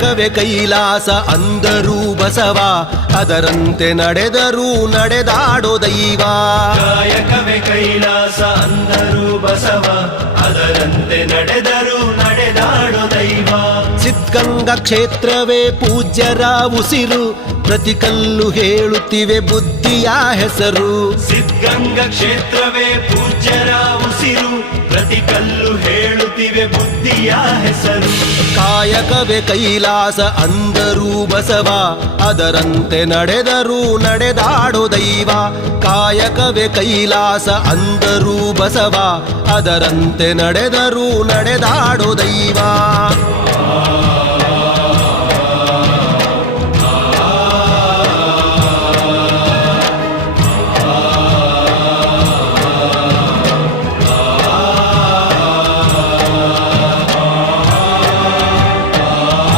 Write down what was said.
ಕವೆ ಕೈಲಾಸ ಅಂದರೂ ಬಸವ ಅದರಂತೆ ನಡೆದರೂ ನಡೆದಾಡೋ ದೈವ. ಕಾಯಕವೇ ಕೈಲಾಸ ಅಂದರೂ ಬಸವ ಅದರಂತೆ ನಡೆದರೂ ನಡೆದಾಡೋ ದೈವ. ಸಿದ್ಧಗಂಗಾ ಕ್ಷೇತ್ರವೇ ಪೂಜ್ಯರ ಉಸಿರು ಪ್ರತಿ ಕಲ್ಲು ಹೇಳುತ್ತಿವೆ ಬುದ್ಧಿಯ ಹೆಸರು. ಸಿದ್ಧಗಂಗಾ ಕ್ಷೇತ್ರವೇ ಪೂಜ್ಯರ ಉಸಿರು ಪ್ರತಿ ಕಲ್ಲು ಹೇಳುತ್ತಿವೆ ಬುದ್ಧಿಯ ಹೆಸರು. ಕಾಯಕವೇ ಕೈಲಾಸ ಅಂದರೂ ಬಸವ ಅದರಂತೆ ನಡೆದರೂ ನಡೆದಾಡೋ ದೈವ. ಕಾಯಕವೇ ಕೈಲಾಸ ಅಂದರೂ ಬಸವ ಅದರಂತೆ ನಡೆದರೂ ನಡೆದಾಡೋ ದೈವ.